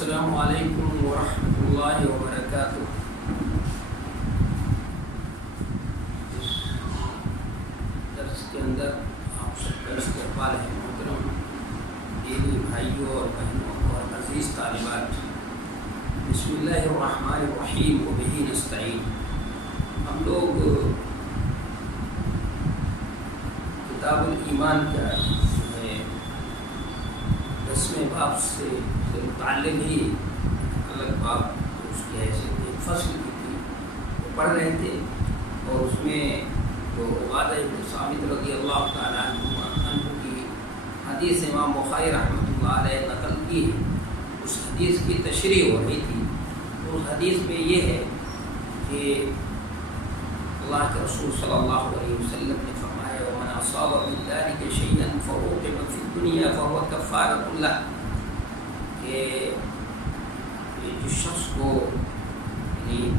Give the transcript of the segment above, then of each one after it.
السلام علیکم ورحمۃ اللہ وبرکاتہ۔ اس درس کے اندر آپ سب کا استقبال ہے محترم دینی بھائیوں اور بہنوں اور عزیز طالبات۔ بسم اللہ الرحمن الرحیم وبہ نستعین۔ ہم لوگ کتاب الایمان کا 10ویں باب سے متعلق ہی الگ باب اس کی حیثیت ایک فصل کی تھی وہ پڑھ رہے تھے، اور اس میں جو عبادہ بن صامت رضی اللہ تعالیٰ عنہ کی حدیث امام بخاری رحمۃ اللہ علیہ نقل کی ہے، اس حدیث کی تشریح ہو رہی تھی۔ اس حدیث میں یہ ہے کہ اللہ کے رسول صلی اللہ علیہ وسلم نے فرمایا وَمَنْ أَصَابَ مِنْ ذَلِكَ شَيْئًا فَعُوقِبَ فِي الدُّنْيَا فَهُوَ كَفَّارَةٌ لَهُ، کہ جس شخص کو یعنی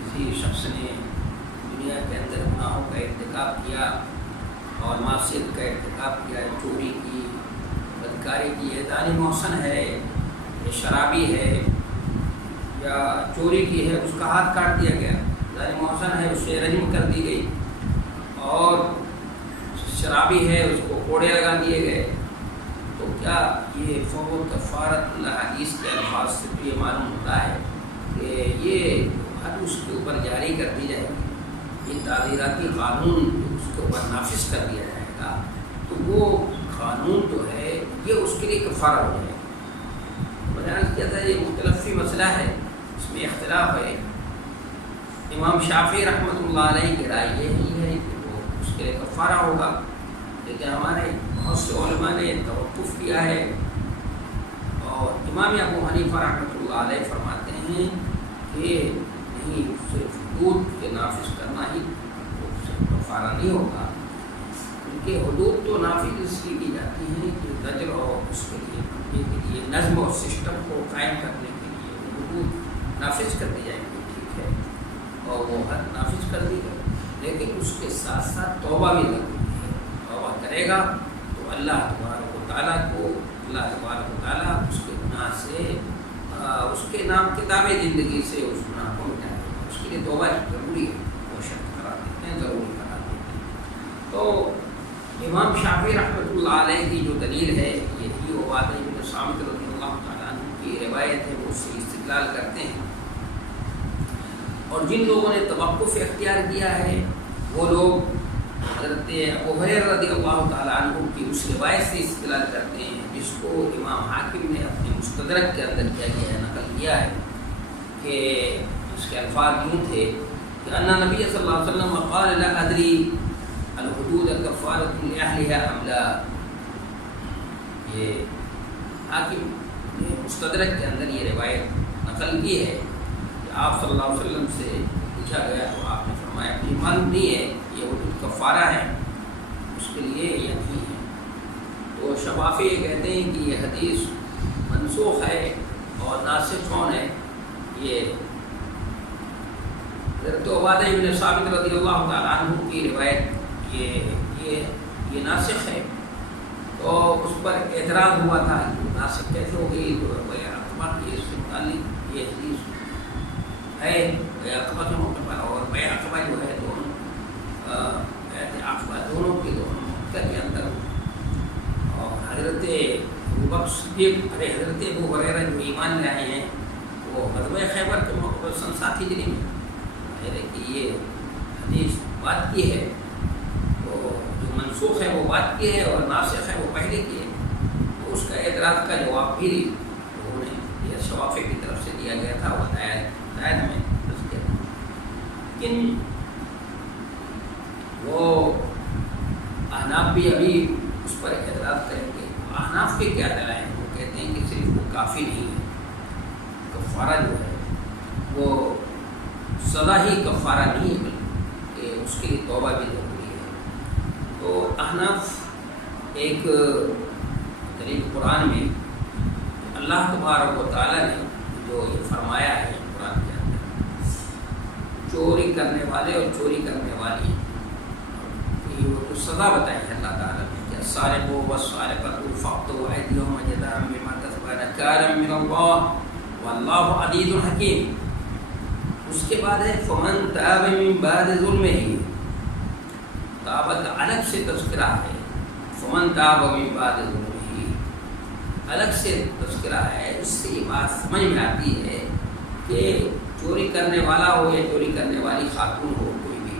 کسی شخص نے دنیا کے اندر گناہوں کا ارتکاب کیا اور معصیت کا ارتکاب کیا، چوری کی، بدکاری کی، یہ دانی محسن ہے، یہ شرابی ہے یا چوری کی ہے، اس کا ہاتھ کاٹ دیا گیا، دانی محسن ہے، اسے رجم کر دی گئی، اور شرابی ہے، اس کو کوڑے لگا دیے گئے، تو کیا یہ فوق کفارت اللہ حدیث کے الفاظ سے تو یہ معلوم ہوتا ہے کہ یہ حد اس کے اوپر جاری کر دی جائے گی، یہ تعزیراتی قانون اس کے اوپر نافذ کر دیا جائے گا، تو وہ قانون جو ہے یہ اس کے لیے کفارہ ہو جائے گا۔ بیان کیا تھا یہ مختلفی مسئلہ ہے، اس میں اختلاف ہے۔ امام شافعی رحمۃ اللہ علیہ کی رائے یہ نہیں ہے کہ وہ اس کے لیے کفارہ ہوگا، لیکن ہمارے بہت سے علماء نے توقف کیا ہے، اور امام ابو حنیفہ رحمۃ اللہ علیہ فرماتے ہیں کہ نہیں، صرف حدود کے نافذ کرنا ہی کفارہ نہیں ہوگا، کیونکہ حدود تو نافذ اس لیے کی جاتی ہیں کہ زجر اور اس کے لیے نظم اور سسٹم کو قائم کرنے کے لیے حدود نافذ کر دی جائیں گی، ٹھیک ہے، اور وہ حد نافذ کر دی گئی، لیکن اس کے ساتھ ساتھ توبہ بھی ضروری ہے۔ توبہ کرے گا تو اللہ تبارک و تعالیٰ کو اس کے گناہ سے اس کے نام کتاب زندگی سے اس گناہ کو مٹائے گا، اس کے لیے توبہ ضروری ہے، وہ شرط قرار دیتے ہیں، ضروری قرار دیتے ہیں۔ تو امام شافعی رحمۃ اللہ علیہ کی جو دلیل ہے یہی عبادہ بن صامت رضی اللہ تعالیٰ عنہ کی روایت ہے، وہ اس سے استدلال کرتے ہیں، اور جن لوگوں نے توقف اختیار کیا ہے وہ لوگ حضرت ابو ہریرہ رضی اللہ تعالیٰ عنہ کی اس روایت سے استدلال کرتے ہیں جس کو امام حاکم نے اپنے مستدرک کے اندر کیا گیا ہے، نقل کیا ہے، کہ اس کے الفاظ یوں تھے کہ ان نبی صلی اللہ علیہ وسلم قال لا ادری الحدود کفارۃ لأہلها ام لا۔ یہ حاکم نے مستدرک کے اندر یہ روایت نقل کی ہے کہ آپ صلی اللہ علیہ وسلم سے پوچھا گیا تو آپ نے فرمایا کہ معلوم نہیں ہے یہ حدود کفارہ ہے، اس کے لیے یہ نہیں ہے۔ تو شفافی یہ کہتے ہیں کہ یہ حدیث منسوخ ہے، اور ناسخ کون ہے؟ یہ حضرت عبادہ بن صامت رضی اللہ تعالیٰ عنہ کی روایت یہ ناسخ ہے، تو اس پر اعتراض ہوا تھا کہ ناسخ کیسے ہو گئی، تو بیع عقبہ کی اس سے متعلق یہ حدیث ہے، بیع عقبہ کے موقع پر، اور بیع عقبہ جو ہے دونوں عقبہ دونوں کے دونوں مکہ کے اندر، اور حضرت ابوبکر صدیق حضرت ابو ہریرہ جو ایمان لے آئے ہیں وہ غزوہ خیبر کے موقع پر سن 7 ہجری میں ہے کہ یہ حدیث بات کی ہے، تو جو منسوخ ہے وہ بات کی ہے اور ناسخ ہے وہ پہلے کی ہے، تو اس کا اعتراض کا جواب بھی انہوں نے یہ شوافی کی طرف سے دیا گیا تھا، وہ ہدایت میں درج کیا تھا، لیکن وہ احناف بھی ابھی اس پر اعتراض کریں گے۔ احناف کے کیا دلائل ہیں؟ وہ کہتے ہیں کہ صرف وہ کافی نہیں ہے، کفارہ جو ہے وہ سزا ہی کفارہ نہیں ہے، بلکہ اس کے لیے توبہ بھی ضروری ہے۔ تو احناف ایک دلیل قرآن میں اللہ تبارک و تعالیٰ نے جو یہ فرمایا ہے قرآن کے اندر، چوری کرنے والے اور چوری کرنے والی وہ تو سزا بتائی ہے اللہ تعالیٰ نے کہ السارق والسارقۃ فاقطعوا أيديهما جزاء بما كسبا نکالا من اللہ واللہ عزیز حکیم. اس کے بعد ہے فمن تاب من بعد ظلمہ. توبہ کا الگ سے تذکرہ ہے. فمن تاب من بعد ظلمہ الگ سے تذکرہ ہے. اس سے یہ بات سمجھ میں آتی ہے کہ چوری کرنے والا ہو یا چوری کرنے والی خاتون ہو کوئی بھی،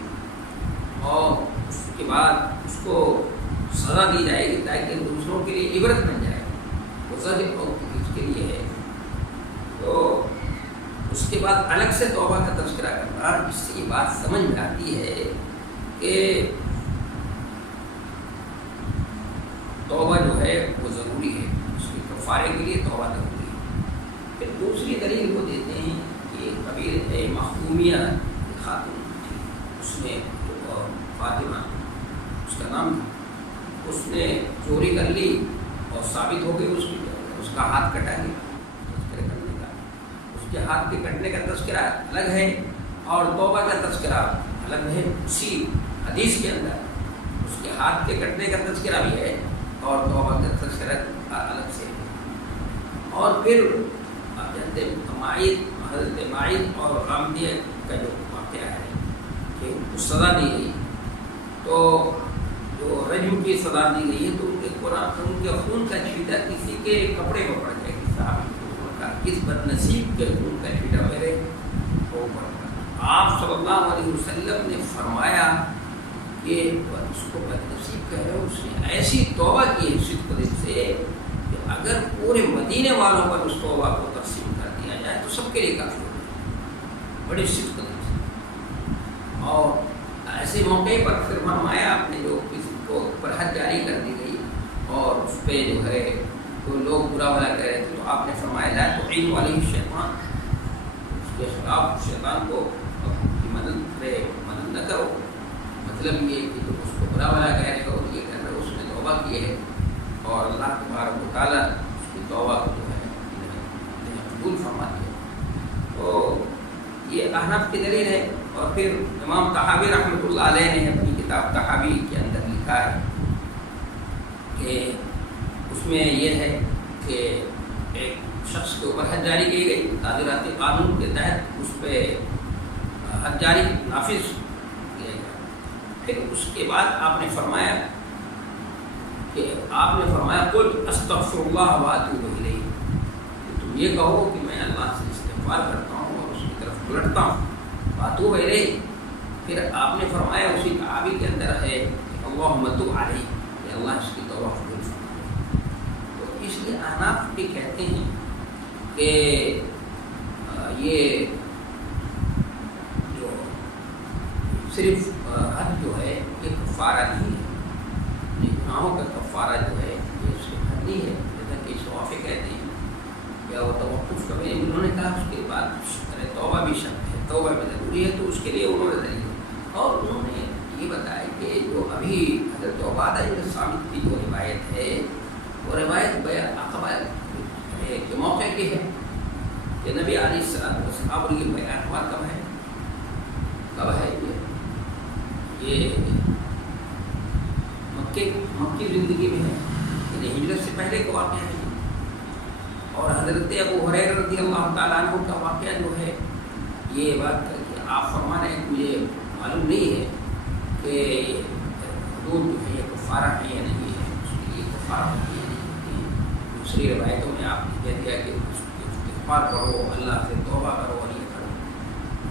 اور اس کے بعد اس کو سزا دی جائے گی تاکہ دوسروں کے لیے عبرت بن جائے. وہ زجر اس کے لیے ہے. تو اس کے بعد الگ سے توبہ کا تذکرہ کرنا، اس سے یہ بات سمجھ میں آتی ہے کہ توبہ جو ہے وہ ضروری ہے. اس کے کفارے کے لیے توبہ ضروری ہے. پھر دوسری دلیل وہ دیتے ہیں کہ کبیر ہے مخدومیہ خاتون تھی، اس نے فاطمہ اس کا نام تھا، اس نے چوری کر لی اور ثابت ہو گئی اس کا ہاتھ کٹا گیا. تذکرہ کرنے کا، اس کے ہاتھ کے کٹنے کا تذکرہ الگ ہے اور توبہ کا تذکرہ الگ ہے. اسی حدیث کے اندر اس کے ہاتھ کے کٹنے کا تذکرہ بھی ہے اور توبہ کا تذکرہ الگ سے ہے. اور پھر حضرت معید اور غامدیہ کا جو واقعہ ہے کہ ان کو سزا دی گئی، تو جو رجم کی سزا دی گئی ہے تو ان کے خون کا چھینٹا کسی کے کپڑے پر پڑ جائے گی. صاحب کس بدنصیب کے خون کا چھینٹا میرے وہ پڑ گیا. آپ صلی اللہ علیہ وسلم نے فرمایا کہ اس کو بدنصیب کہہ رہے ہو، اس نے ایسی توبہ کی ہے صدق دل سے کہ اگر پورے مدینے والوں پر اس توبہ کو تقسیم کر دیا جائے تو سب کے لیے کافی ہوگا. بڑی صدق دل سے. اور ایسے موقع پر پھر فرمایا آپ نے جو کسی کو پر حد جاری کر دی گئی اور اس پہ جو ہے تو لوگ برا بھلا کہہ رہے تھے، تو آپ نے فرمایا لا تعین علیہ شیطان، اس کے خلاف شیطان کو مدد نہ کرو. مطلب یہ کہ تم اس کو برا بھلا کہہ رہے ہو، یہ کہہ رہے ہو اس نے توبہ کی ہے اور اللہ تبارک و تعالیٰ اس کی توبہ کو جو ہے قبول فرما دیا. تو یہ احناف کی دلیل ہے. اور پھر امام طحاوی رحمۃ اللہ علیہ نے اپنی کتاب طحاوی کے اندر لکھا ہے کہ اس میں یہ ہے کہ ایک شخص کے اوپر حد جاری کی گئی تعزیراتی قانون کے تحت، اس پہ حد جاری نافذ کیا گیا. پھر اس کے بعد آپ نے فرمایا قل استغفر اللہ واتوب الیہ، تم یہ کہو کہ میں اللہ سے استغفار کرتا ہوں اور اس کی طرف پلٹتا ہوں. واتوب الیہ. پھر آپ نے فرمایا اسی تعاوی کے اندر ہے اللہم تب علیہ، کہ اللہ اس کی توبہ قبول فرمائے. تو اس لیے احناف بھی کہتے ہیں کہ یہ جو صرف حد جو ہے یہ کفارہ نہیں ہے، یہ گناہوں کا کفارہ جو ہے یہ اس سے حد نہیں ہے. جیسا کہ شوافی کہتے ہیں کیا وہ توقف کریں، انہوں نے کہا اس کے بعد توبہ بھی شرط ہے، توبہ بھی ضروری ہے. تو اس کے لیے انہوں نے دلیل اور انہوں نے یہ بتایا کہ جو ابھی حضرت عبادہ بن صامت کی جو روایت ہے وہ روایت بیع عقبہ کے موقع کی ہے کہ نبی علیہ السلام والسلام اور یہ بیع عقبہ کب ہے یہ مکی زندگی میں ہے، یعنی ہجرت سے پہلے کا واقعہ ہے. اور حضرت ابو ہریرہ رضی اللہ تعالیٰ عنہ کا واقعہ جو ہے یہ بات کہ آپ فرما رہے ہیں مجھے معلوم نہیں ہے کہ حدود جو ہے یہ کفارہ ہے یا نہیں ہے، اس کے لیے کفارہ ہوتی ہے نہیں ہوتی. دوسری روایتوں میں آپ نے کہہ دیا کہ استغفار کرو، اللہ سے توبہ کرو اور یہ کرو.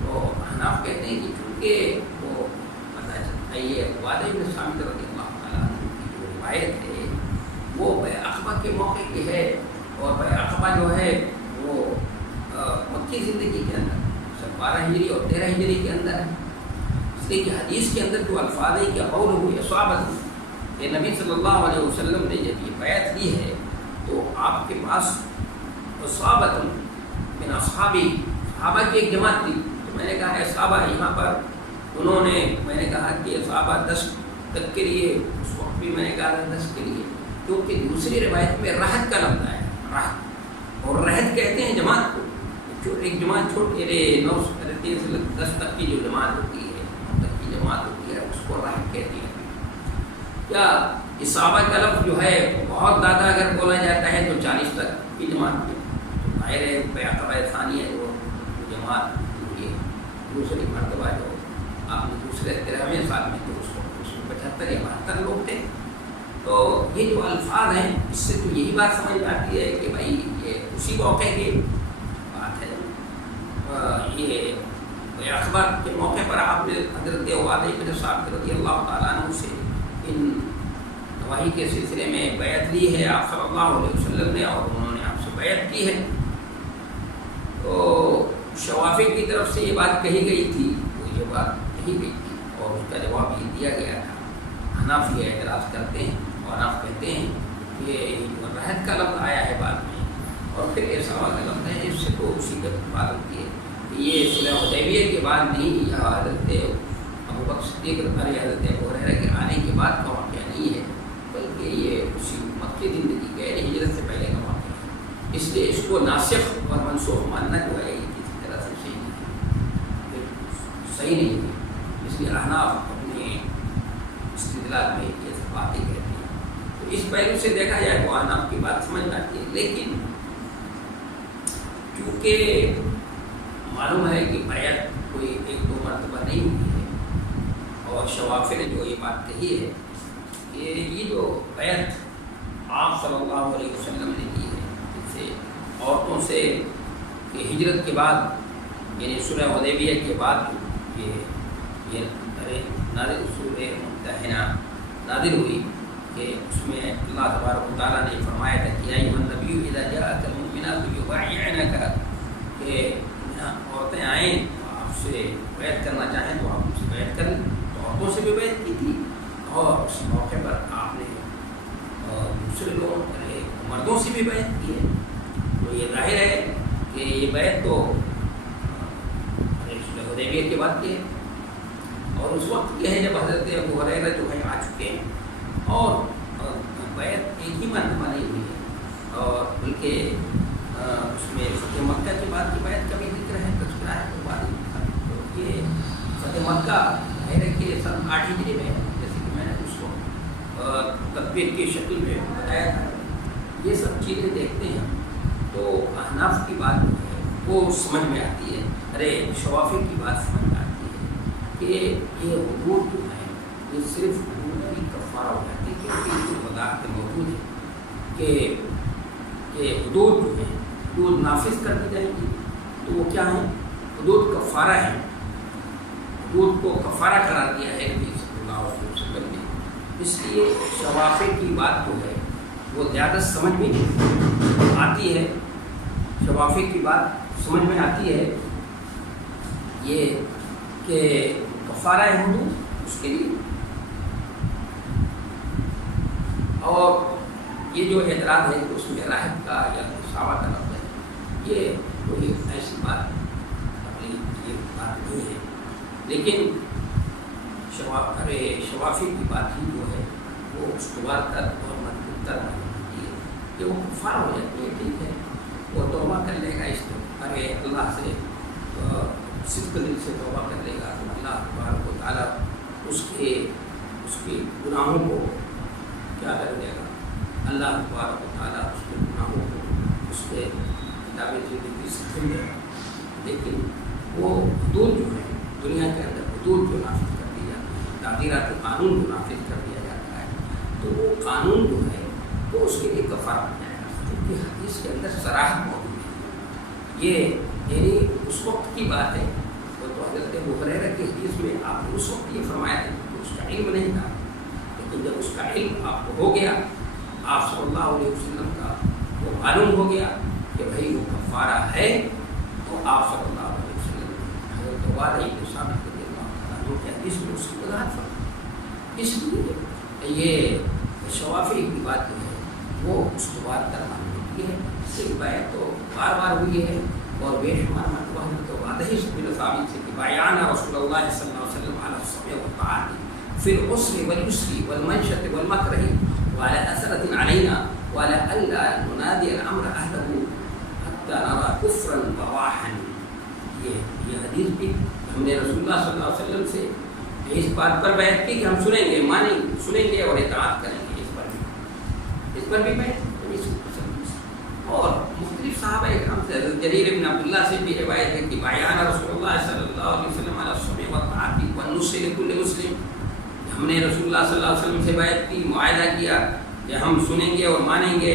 تو حناف کہتے ہیں کہ چونکہ وہ پتہ چلتا ہے یہ وعدہ بن صامت رضی اللہ تعالیٰ عنہ کی جو روایت ہے وہ بیع عقبہ کے موقع کی ہے، اور بیع عقبہ جو ہے وہ مکی زندگی کے اندر 12 ہجری اور 13 ہجری کے اندر ہے. اس لیے کہ حدیث کے اندر جو الفاظ ہے کہ قول ہوئی اصابت، کہ نبی صلی اللہ علیہ وسلم نے جب یہ بیعت دی ہے تو آپ کے پاس اصابت من اصحابی، صحابہ کی ایک جماعت تھی. تو میں نے کہا ہے صحابہ یہاں پر انہوں نے، میں نے کہا کہ صحابہ 10 تک کے لیے، اس وقت بھی میں نے کہا 10 کے لیے، کیونکہ دوسری روایت میں رہت کا لفظ ہے. رہت، اور رہت کہتے ہیں جماعت کو. ایک جماعت چھوٹی 9 سے 10 تک کی جو جماعت ہوتی ہے، تک کی جماعت ہوتی ہے، اس کو رہت کہتے ہیں. کیا صحابہ کا لفظ جو ہے بہت زیادہ اگر بولا جاتا ہے تو 40 تک کی جماعت میں، تو ظاہر ہے بیعت ثانی ہے وہ جماعت یہ دوسری مرتبہ جو آپ نے دوسرے 13ویں سال میں تو اس میں 75 یا 72 لوگ تھے. تو یہ جو الفاظ ہیں اس سے تو یہی بات سمجھ میں آتی ہے کہ بھائی یہ اسی موقع کی بات ہے. یہ اخبار کے موقع پر آپ نے حضرت عبادہ بن صامت رضی اللہ تعالیٰ عنہ سے ان نواحی کے سلسلے میں بیعت لی ہے آپ صلی اللہ علیہ وسلم نے، اور انہوں نے آپ سے بیعت کی ہے. تو شوافی کی طرف سے یہ بات کہی گئی تھی، وہ یہ بات کہی گئی تھی اور اس کا جواب یہ دیا گیا تھا. حنف یہ اعتراض کرتے ہیں اور حنف کہتے ہیں کہ یہ رحت کا لفظ آیا ہے بعد میں اور پھر ایسا والا لفظ ہے اس سے تو اسی کا بات ہوتی ہے کہ یہ صلح حدیبیہ کے بعد نہیں، یا حضرت ابوبکر صدیق حضرت ابو ہریرہ کے آنے کے بعد کا واقعہ نہیں ہے، بلکہ یہ اسی مکی زندگی کے ہجرت سے پہلے کا واقعہ ہے. اس لیے اس کو ناسخ اور منسوخ ماننا جو ہے یہ کسی طرح سے صحیح نہیں ہے. اس لیے احناف اپنے استدلال میں یہ سب باتیں کہتے ہیں. تو اس پہلو سے دیکھا جائے تو احناف کی بات سمجھ میں آتی ہے، لیکن چونکہ معلوم ہے کہ بیعت کوئی 1-2 مرتبہ نہیں ہوئی ہے اور شوافی نے جو یہ بات کہی ہے کہ یہ جو بیعت آپ صلی اللہ علیہ وسلم نے کی ہے جس سے عورتوں سے کہ ہجرت کے بعد یعنی صلح حدیبیہ کے بعد یہ نازل سورہ ممتحنہ نازل ہوئی کہ اس میں اللہ تبارک و تعالیٰ نے فرمایا تھا کہ یا ایھا النبی اذا جاءک المؤمنات یبایعنک کہ عورتیں آئیں آپ سے بیعت کرنا چاہیں تو آپ ان سے بیعت کریں. تو عورتوں سے بھی بیعت کی تھی اور اس موقع پر آپ نے دوسرے لوگوں مردوں سے بھی بیعت کی ہے. تو یہ ظاہر ہے کہ یہ بیعت تو صلح حدیبیہ کے بعد کی ہے اور اس وقت یہ ہے جب حضرت ابو ہریرہ جو ہے آ چکے ہیں اور بیعت ایک ہی مرتبہ نہیں ہوئی ہے اور بلکہ اس میں فتح مکہ کے بعد کی بیعت کا بھی ذکر ہے، تذکرہ ہے. تو یہ فتح مکہ ظاہر ہے کہ سن 8 ہجری میں جیسے کہ میں نے اس کو تطبیق کی شکل میں بتایا تھا. یہ سب چیزیں دیکھتے ہیں تو احناف کی بات جو ہے وہ سمجھ میں آتی ہے. ارے شوافی کی بات سمجھ میں آتی ہے کہ یہ حدود جو ہے یہ صرف حدود کی کفارہ ہو جاتی ہے کیونکہ یہ وضاحت موجود ہے کہ حدود جو ہے حدود نافذ کر دی جائیں گی تو وہ کیا ہیں؟ حدود کفارہ ہیں. حدود کو کفارہ قرار دیا ہے نبی صلی اللہ علیہ وسلم نے. اس لیے شوافی کی بات جو ہے وہ زیادہ سمجھ میں آتی ہے. شوافی کی بات سمجھ میں آتی ہے یہ کہ کفارہ حدود اس کے لیے. اور یہ جو اعتراض ہے اس میں راحت کا یا مساوات کا لفظ ہے یہ کوئی ایسی بات اپنی یہ بات نہیں ہے. لیکن شوافی کی بات ہی جو ہے وہ استوار تر اور مضبوط تر ہوتی ہے کہ وہ کفار ہو جاتی ہے. ٹھیک ہے وہ توبہ کر لے گا اس ارے اللہ سے صدق دل سے توبہ کر لے گا تو اللہ تبارک و تعالیٰ اس کے گناہوں کو کیا کر دے گا. اللہ تبارک و تعالیٰ اس کے گناہوں کو اس کے کتاب زندگی سے کھل دے گا. لیکن وہ حدود جو ہے دنیا کے اندر حدود جو نافذ کر دی جاتی ہے، تعزیرات قانون جو نافذ کر دیا جاتا ہے تو وہ قانون جو ہے وہ اس کے لیے کفارہ بن جائے گا کیونکہ حدیث کے اندر صراحت موجود ہے. یہ یعنی اس وقت کی بات ہے. وہ تو حضرت ابو ہریرہ کی حدیث میں آپ نے اس وقت یہ فرمایا تھا کہ اس کا علم نہیں تھا، لیکن جب اس کا علم آپ کو ہو گیا آپ صلی اللہ علیہ وسلم کا وہ معلوم ہو گیا کہ بھائی وہ کفارہ ہے تو آپ صلی اللہ علیہ وسلم حضرت عبادہ بن صامت رضی اللہ تعالیٰ عنہ کی حدیث میں اس کی وضاحت فرمائی. اس لیے یہ شوافی کی بات جو ہے وہ اس کو بات کر معلوم ہوتی ہے. اس سے بیعت تو بار بار ہوئی ہے اور بے شمار مرتبہ حضرت عبادہ بن صامت سے کہ بایعنا رسول اللہ صلی اللہ علیہ وسلم علی السمع والطاعۃ فی العسر والیسر والمنشۃ والمکرہ وعلى أثرة علينا وعلى ألا ننادي الأمر أهله حتى نرى كفرا بواحا. یہ حدیث بھی ہم نے رسول اللہ صلی اللہ علیہ وسلم سے اس بات پر بیعت کی کہ ہم سنیں گے سنیں گے اور اطاعت کریں گے. اس پر بھی بیعت اور حضرت جریر بن عبداللہ سے بھی روایت ہے کہ بایعنا رسول اللہ صلی اللہ علیہ وسلم علی السمع والطاعۃ والنصح لكل مسلم، ہم نے رسول اللہ صلی اللہ علیہ وسلم سے بیعت کی، معاہدہ کیا کہ ہم سنیں گے اور مانیں گے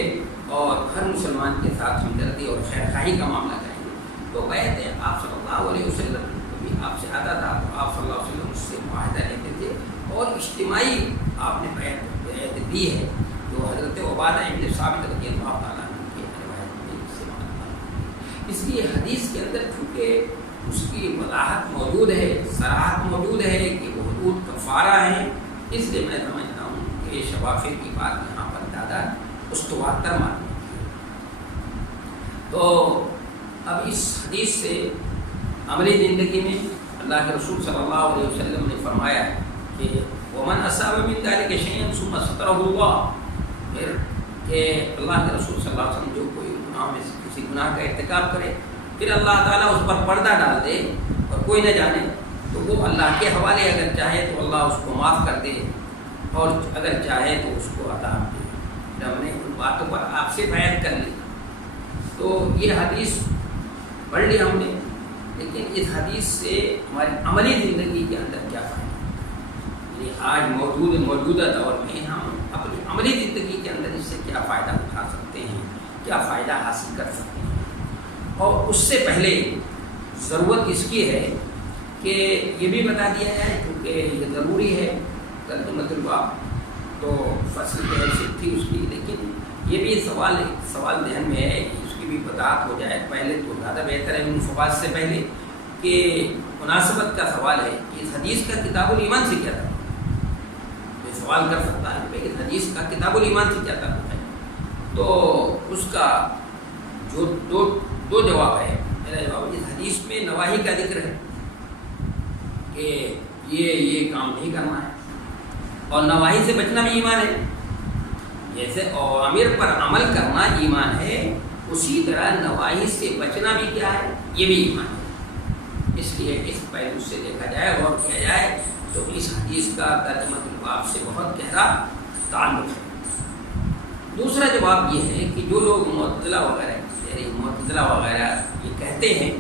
اور ہر مسلمان کے ساتھ ہمدردی اور خیر خواہی کا معاملہ کریں گے۔ تو بیعت ہے آپ صلی اللہ علیہ وسلم کبھی آپ سے آتا تھا تو آپ صلی اللہ علیہ وسلم اس سے معاہدہ لیتے تھے اور اجتماعی آپ نے بیعت دی ہے، جو حضرت عبادہ بن ثابت رضی اللہ تعالیٰ عنہ کی روایت میں سے معلوم۔ اس لیے حدیث کے اندر چونکہ اس کی وضاحت موجود ہے، صراحت موجود ہے کہ وہ حدود کفارہ ہیں، اس لیے میں سمجھتا ہوں کہ شفافیت کی بات یہاں پر زیادہ استوار تر معلوم ہوتی ہے۔ تو اب اس حدیث سے عملی زندگی میں اللہ کے رسول صلی اللہ علیہ وسلم نے فرمایا کہ ومن اصاب من ذلك شيئا ثم ستره الله، پھر کہ اللہ کے رسول صلی اللہ علیہ وسلم جو کوئی گناہ میں سے کسی گناہ کا ارتکاب کرے پھر اللہ تعالیٰ اس پر پردہ ڈال دے اور کوئی نہ جانے، تو وہ اللہ کے حوالے اگر چاہے تو اللہ اس کو معاف کر دے اور اگر چاہے تو اس کو عذاب دے۔ جب ہم نے ان باتوں پر آپ سے بیان کر لی تو یہ حدیث پڑھ لی ہم نے، لیکن اس حدیث سے ہماری عملی زندگی کے اندر کیا فائدہ؟ یعنی آج موجودہ دور میں ہم اپنی عملی زندگی کے اندر اس سے کیا فائدہ اٹھا سکتے ہیں، کیا فائدہ حاصل کر سکتے ہیں؟ اور اس سے پہلے ضرورت اس کی ہے کہ یہ بھی بتا دیا ہے، کیونکہ یہ ضروری ہے ترجمۃ الباب تو فصل کی حیثیت تھی اس کی، لیکن یہ بھی سوال ذہن میں ہے کہ اس کی بھی وضاحت ہو جائے پہلے تو زیادہ بہتر ہے ان فوائد سے پہلے کہ مناسبت کا سوال ہے کہ اس حدیث کا کتاب الایمان سے کیا تھا؟ یہ سوال کر سکتا ہے کہ اس حدیث کا کتاب الایمان سے کیا تھا؟ تو اس کا جو دو جواب ہے۔ میرا جواب، اس حدیث میں نواہی کا ذکر ہے کہ یہ کام نہیں کرنا ہے، اور نواہی سے بچنا بھی ایمان ہے۔ جیسے اوامر پر عمل کرنا ایمان ہے، اسی طرح نواہی سے بچنا بھی کیا ہے؟ یہ بھی ایمان ہے۔ اس لیے اس پہلو سے دیکھا جائے، غور کیا جائے تو اس حدیث کا ترجمۃ الباب سے بہت گہرا تعلق ہے۔ دوسرا جواب یہ ہے کہ جو لوگ معتزلہ وغیرہ یہ کہتے ہیں،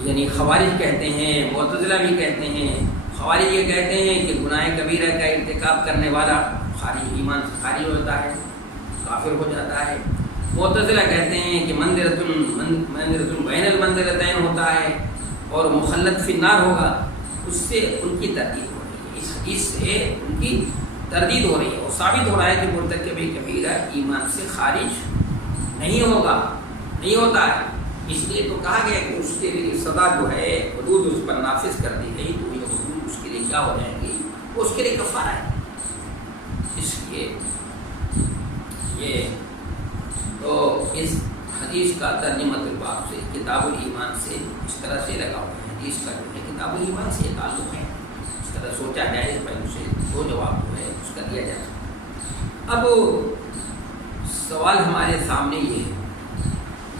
یعنی خوارج کہتے ہیں، معتزلہ بھی کہتے ہیں، خوارج یہ کہتے ہیں کہ گناہ کبیرہ کا ارتکاب کرنے والا خارج ایمان سے خارج ہوتا ہے، کافر ہو جاتا ہے۔ معتزلہ کہتے ہیں کہ منزلۃ بین المنزلتین ہوتا ہے اور مخلد فی النار ہوگا، اس سے ان کی تردید ہو رہی ہے، اس حدیث سے ان کی تردید ہو رہی ہے اور ثابت ہو رہا ہے کہ مرتکب کبیرہ ایمان سے خارج نہیں ہوتا ہے۔ اس لیے تو کہا گیا کہ اس کے لیے سزا جو ہے حدود اس پر نافذ کر دی گئی، تو یہ حدود اس کے لیے کیا ہو جائیں گی؟ وہ اس کے لیے کفارہ ہے۔ اس لیے یہ تو اس حدیث کا ترجمۃ الباب سے کتاب الایمان سے اس طرح سے لگا ہوا ہے۔ حدیث کا جو ہے کتاب الایمان سے تعلق ہے، اس طرح سوچا جائے اس پہلو سے دو جواب جو ہے اس کا دیا جا سکتا۔ اب سوال ہمارے سامنے یہ ہے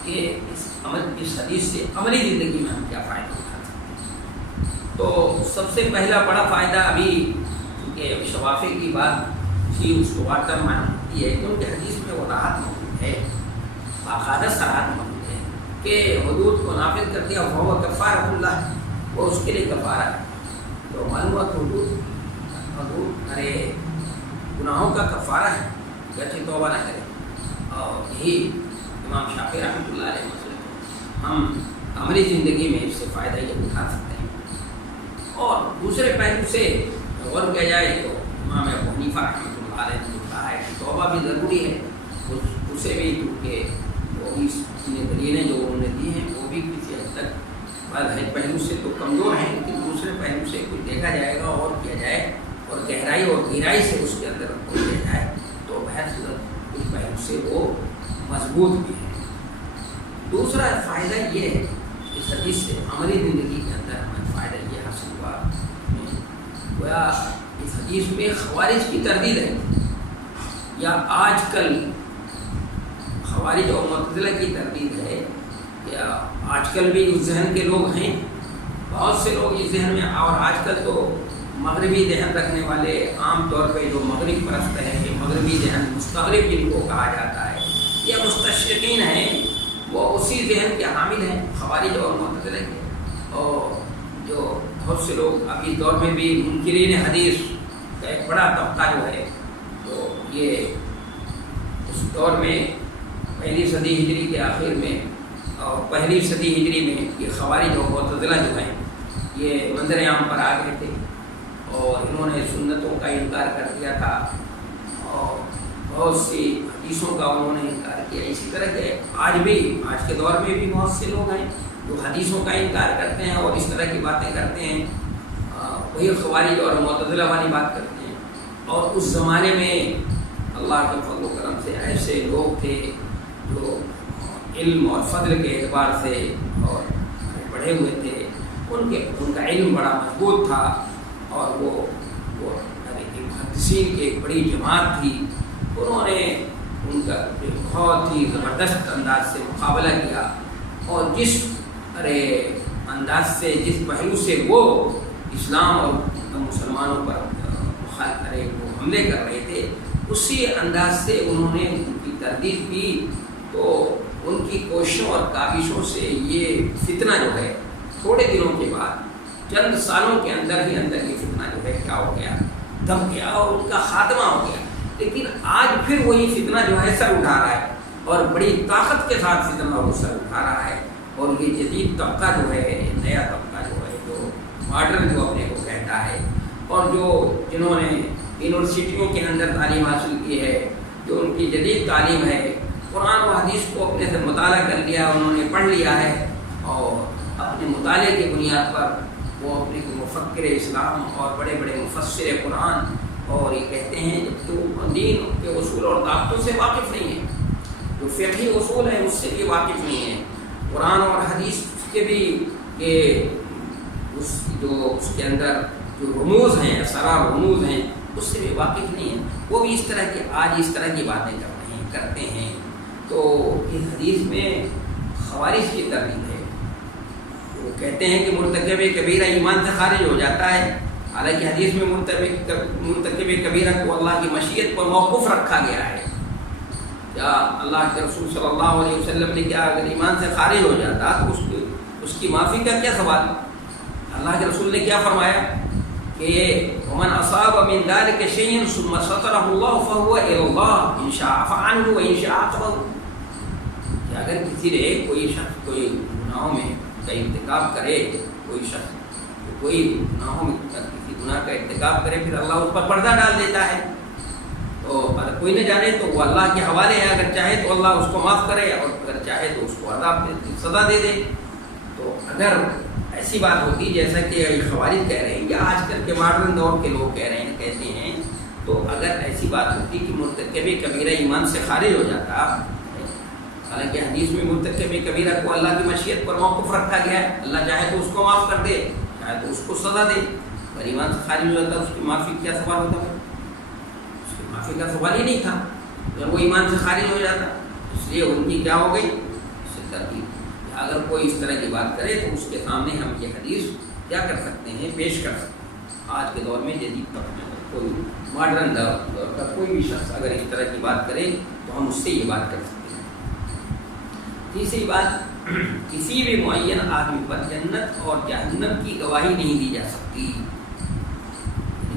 کہ اس حدیث سے عملی زندگی میں ہم کیا فائدہ اٹھا سکتے ہیں؟ تو سب سے پہلا بڑا فائدہ ابھی کیونکہ شفافے کی بات تھی اس کو واٹر مان ہوتی ہے، کیونکہ حدیث میں وہ راحت موجود ہے، باقاعدہ صراحت موجود ہے کہ حدود کو نافذ کر دیا وہ کفارۃ اللہ، وہ اس کے لیے کفارہ ہے۔ تو معلوم ہوا کہ حدود ارے گناہوں کا کفارہ ہے، جیسے توبہ نہ کرے، اور یہی امام شافعی رحمۃ اللہ علیہ وسلم ہم عملی زندگی میں اس سے فائدہ یہ اٹھا سکتے ہیں۔ اور دوسرے پہلو سے غور کیا جائے تو امام ابو حنیفہ رحمۃ اللہ علیہ نے کہا ہے کہ توبہ بھی ضروری ہے، اسے بھی کیونکہ وہ بھی دلیلیں جو انہوں نے دی ہیں وہ بھی کسی حد تک بعض پہلو سے تو کمزور ہیں، لیکن دوسرے پہلو سے کچھ دیکھا جائے گا اور کیا جائے اور گہرائی اور گہرائی سے اس کے اندر کیا جائے تو بہت کچھ پہلو سے وہ مضبوط بھی ہے۔ دوسرا فائدہ یہ ہے اس حدیث سے عملی زندگی کے اندر ہمیں فائدہ یہ حاصل ہوا، اس حدیث میں خوارج کی تردید ہے، یا آج کل خوارج اور معتزلہ کی تردید ہے، یا آج کل بھی اس ذہن کے لوگ ہیں، بہت سے لوگ اس ذہن میں، اور آج کل تو مغربی ذہن رکھنے والے عام طور پہ جو مغرب پرست ہیں، کہ مغربی ذہن مستغرب جن کو کہا جاتا ہے، یا مستشرقین ہیں، وہ اس اسی ذہن کے حامل ہیں خوارج اور معتزلہ کے، اور جو بہت سے لوگ اب اس دور میں بھی منکرین حدیث کا ایک بڑا طبقہ جو ہے، تو یہ اس دور میں پہلی صدی ہجری کے آخر میں اور پہلی صدی ہجری میں یہ خوارج اور معتزلہ جو ہیں یہ منظر عام پر آ گئے تھے، اور انہوں نے سنتوں کا انکار کر دیا تھا، اور بہت سی حدیثوں کا انہوں نے انکار کیا۔ اسی طرح کے آج کے دور میں بھی بہت سے لوگ ہیں جو حدیثوں کا انکار کرتے ہیں اور اس طرح کی باتیں کرتے ہیں، وہی خوارج اور معتزلہ والی بات کرتے ہیں۔ اور اس زمانے میں اللہ کے فضل و کرم سے ایسے لوگ تھے جو علم اور فضل کے اعتبار سے اور پڑھے ہوئے تھے، ان کا علم بڑا مضبوط تھا، اور وہ محدثین کی ایک بڑی جماعت تھی۔ انہوں نے ان کا بہت ہی زبردست انداز سے مقابلہ کیا، اور جس انداز سے، جس پہلو سے وہ اسلام اور مسلمانوں پر وہ حملے کر رہے تھے، اسی انداز سے انہوں نے ان کی تردید کی، تو ان کی کوششوں اور کاوشوں سے یہ فتنہ جو ہے تھوڑے دنوں کے بعد، چند سالوں کے اندر ہی اندر یہ فتنہ جو ہے کیا ہو گیا، دب گیا، اور ان کا خاتمہ ہو گیا۔ لیکن آج پھر وہی فتنہ جو ہے سر اٹھا رہا ہے، اور بڑی طاقت کے ساتھ فتنہ وہ سر اٹھا رہا ہے، اور یہ جدید طبقہ جو ہے، نیا طبقہ جو ہے، جو ماڈرن جو اپنے کو کہتا ہے، اور جنہوں نے یونیورسٹیوں کے اندر تعلیم حاصل کی ہے، جو ان کی جدید تعلیم ہے، قرآن و حدیث کو اپنے سے مطالعہ کر لیا، انہوں نے پڑھ لیا ہے، اور اپنے مطالعے کی بنیاد پر وہ اپنے مفکر اسلام اور بڑے بڑے مفسر قرآن، اور یہ کہتے ہیں جب تو دین کے اصول اور ضابطوں سے واقف نہیں ہے، جو فقہی اصول ہیں اس سے بھی واقف نہیں ہے، قرآن اور حدیث کے بھی اس کے اندر جو رموز ہیں، اسرار رموز ہیں، اس سے بھی واقف نہیں ہے، وہ بھی آج اس طرح کی باتیں کرتے ہیں۔ تو اس حدیث میں خوارج کی تردید ہے، وہ کہتے ہیں کہ مرتکب کبیرہ ایمان سے خارج ہو جاتا ہے، حالانکہ حدیث میں مرتکب کبیرہ کو اللہ کی مشیت پر موقوف رکھا گیا ہے۔ کیا اللہ کے رسول صلی اللہ علیہ وسلم نے کیا اگر ایمان سے خارج ہو جاتا تو اس کی معافی کا کیا سوال؟ اللہ کے رسول نے کیا فرمایا کہ ومن اصاب من ذلك شيء ثم ستره الله فهو الى الله ان شاء عفا عنه وان شاء عاقبه، کہ اگر کسی نے کوئی شخص کوئی گناہوں میں کا ارتکاب کرے، کوئی گناہوں میں کسی گناہ کا ارتکاب کرے، پھر اللہ اس پر پردہ ڈال دیتا ہے، تو اگر کوئی نہ جانے تو وہ اللہ کے حوالے ہے، اگر چاہے تو اللہ اس کو معاف کرے، اور اگر چاہے تو اس کو عذاب سزا دے دے۔ تو اگر ایسی بات ہوتی جیسا کہ خوارج کہہ رہے ہیں، یا آج کل کے ماڈرن دور کے لوگ کہتے ہیں، تو اگر ایسی بات ہوتی کہ مرتکب کبیرہ ایمان سے خارج ہو جاتا، حالانکہ حدیث میں مرتکب کبیرہ کو اللہ کی مشیت پر موقف رکھا گیا ہے، اللہ چاہے تو اس کو معاف کر دے، چاہے تو اس کو سزا دے، اور ایمان سے خارج ہو جاتا اس کی معافی کیا سوال ہوتا ہے؟ اس کی معافی کا سوال ہی نہیں تھا جب وہ ایمان سے خارج ہو جاتا، اس لیے ان کی کیا ہو گئی اس سے تردید۔ اگر کوئی اس طرح کی بات کرے تو اس کے سامنے ہم یہ حدیث کیا کر سکتے ہیں، پیش کر سکتے ہیں۔ آج کے دور میں جدید طبقے میں کوئی ماڈرن دور کا کوئی بھی شخص اگر اس طرح کی بات کرے تو ہم اس سے یہ بات کر سکتے ہیں۔ تیسری بات، کسی بھی معین آدمی پر جنت اور جہنم کی گواہی نہیں دی جا سکتی۔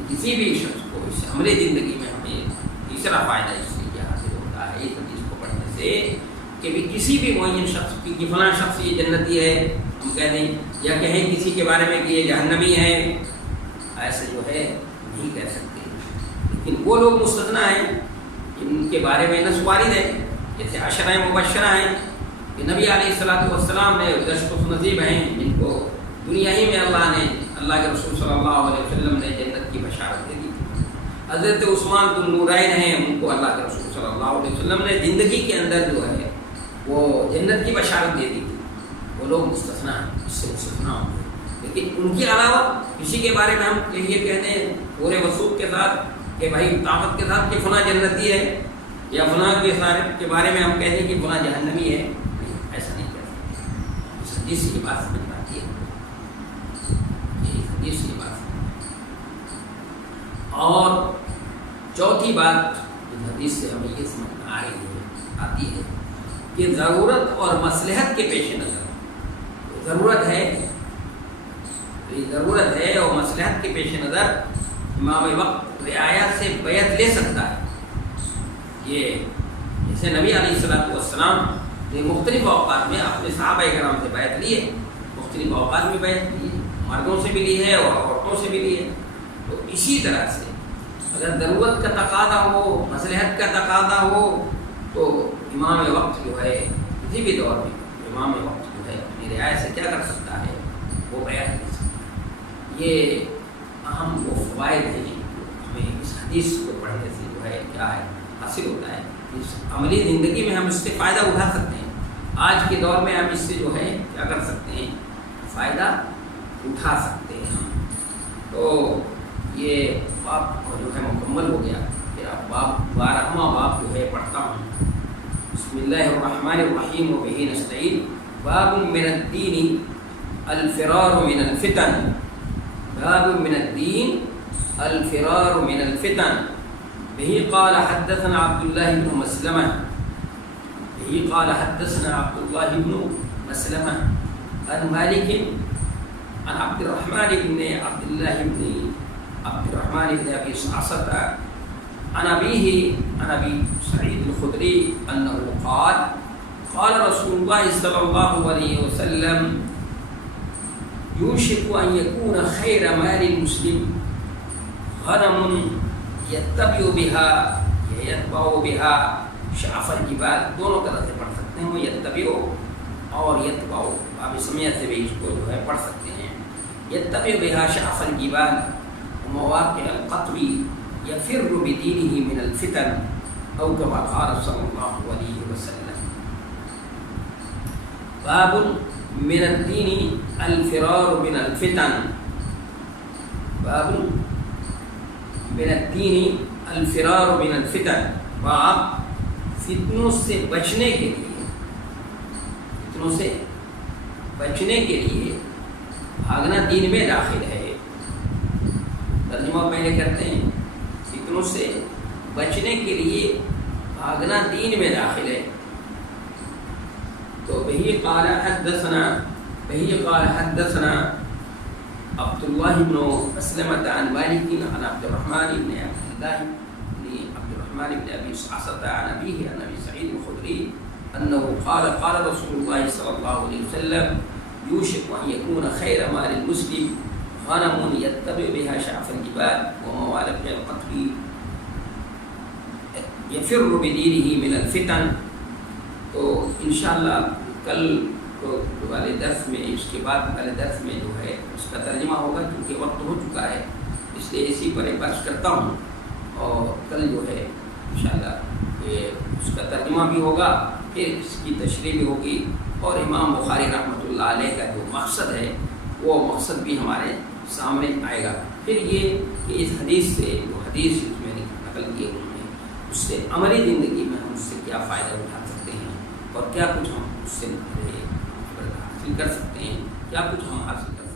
کسی بھی شخص کو اس عمل زندگی میں ہمیں تیسرا فائدہ اس سے یہ حاصل ہوتا ہے اس حدیث کو پڑھنے سے، کہ بھی کسی بھی معین شخص کی کہ فلاں شخص یہ جنتی ہے ہم کہہ دیں، یا کہیں کسی کے بارے میں کہ یہ جہنمی ہے، ایسا جو ہے نہیں کہہ سکتے۔ لیکن وہ لوگ مستثنیٰ ہیں جن کے بارے میں نص وارد ہے، جیسے عشرہ مبشرہ ہیں کہ نبی علیہ السلام نے دشت و نصیب ہیں، جن کو دنیا ہی میں اللہ کے رسول صلی اللہ علیہ وسلم نے جنت کی بشارت دے دی۔ حضرت عثمان ذو النورین ہیں، ان کو اللہ کے رسول صلی اللہ علیہ وسلم نے زندگی کے اندر جو ہے وہ جنت کی بشارت دے دی تھی۔ وہ لوگ مستثنیٰ ہیں، اس سے مستثنیٰ ہوں گے، لیکن ان کے علاوہ کسی کے بارے میں ہم یہ کہتے ہیں پورے وثوق کے ساتھ کہ بھائی طاقت کے ساتھ کہ فلاں جنتی ہے، یا فلاں کے بارے میں ہم کہتے ہیں کہ فلاں جہنمی ہے، ایسا نہیں کہہ سکتے۔ اس حدیث سے یہ بات سمجھ میں آتی ہے، یہ حدیث سے یہ بات سمجھ میں آتی ہے۔ اور چوتھی بات اس حدیث سے ہمیں یہ سمجھ میں آتی ہے یہ ضرورت اور مصلحت کے پیش نظر ضرورت ہے، یہ ضرورت ہے اور مصلحت کے پیش نظر امام وقت رعایا سے بیعت لے سکتا ہے۔ یہ جیسے نبی علیہ السلام نے مختلف اوقات میں اپنے صحابہ کرام سے بیعت لی ہے، مختلف اوقات میں بیعت لی ہے، مردوں سے بھی لی ہے اور عورتوں سے بھی لی ہے۔ تو اسی طرح سے اگر ضرورت کا تقاضا ہو، مصلحت کا تقاضا ہو، تو امام وقت جو ہے کسی بھی دور میں امام وقت جو ہے اپنی رعایت سے کیا کر سکتا ہے، وہ بیعت لے سکتا ہے۔ یہ اہم وہ فوائد ہیں ہمیں اس حدیث کو پڑھنے سے جو ہے کیا ہے حاصل ہوتا ہے۔ اس عملی زندگی میں ہم اس سے فائدہ اٹھا سکتے ہیں، آج کے دور میں ہم اس سے جو ہے کیا کر سکتے ہیں، فائدہ اٹھا سکتے ہیں۔ تو یہ باب جو ہے مکمل ہو گیا۔ پھر اب باب 12واں باب جو ہے پڑھتا ہوں۔ بسم اللہ الرحمن الرحیم وبہ نستعین۔ باب من الدین الفرار من الفتن، باب من الدین الفرار من الفتن۔ به قال حدثنا عبد الله بن مسلمة، به قال حدثنا عبد الله بن مسلمة عن مالك عن عبد الرحمن بن عبد الله بن عبد الرحمن بن أبي صعصة عن أبيه عن أبي سعيد الخدري أنه قال قال رسول الله صلى الله عليه وسلم يوشك أن يكون خير مال المسلم غنم يتبع بها يتبع بها شعف الجبال، دونوں طرح سے پڑھ سکتے ہیں، یتبع اور یتبع آپ سمیت سے بھی اس کو جو ہے پڑھ سکتے ہیں۔ یتبع بها شعف الجبال ومواقع القطر يفر بدينه من الفتن او كما قال صلى الله عليه وسلم۔ باب من الدين الفرار من الفتن، باب من الدین الفرار من الفتن، باب فتنوں سے بچنے کے لیے، فتنوں سے بچنے کے لیے بھاگنا دین میں داخل ہے۔ ترجمہ پہلے کرتے ہیں، فتنوں سے بچنے کے لیے بھاگنا دین میں داخل ہے۔ تو بہی قال حدثنا عبد الله بن مسلمة عن مالك عن عبد الرحمن بن عبد الرحمن بن أبي صعصة عن أبيه عن أبي سعيد الخدري أنه قال قال رسول الله صلى الله عليه وسلم يوشك أن يكون خير مال المسلم غنم يتبع بها شعف الجبال وموالق القطر يفر بدينه من الفتن۔ تو انشاءاللہ کل والے درس میں، اس کے بعد والے درس میں جو ہے اس کا ترجمہ ہوگا، کیونکہ وقت ہو چکا ہے، اس لیے اسی پر عبارت کرتا ہوں، اور کل جو ہے انشاءاللہ اس کا ترجمہ بھی ہوگا، پھر اس کی تشریح بھی ہوگی، اور امام بخاری رحمۃ اللہ علیہ کا جو مقصد ہے وہ مقصد بھی ہمارے سامنے آئے گا۔ پھر یہ کہ اس حدیث سے جو حدیث اس میں نقل کیے ہوئے ہیں، اس سے عملی زندگی میں ہم اس سے کیا فائدہ اٹھا سکتے ہیں، اور کیا کچھ ہم اس سے حاصل کر سکتے ہیں، کیا کچھ ہم حاصل کر سکتے ہیں۔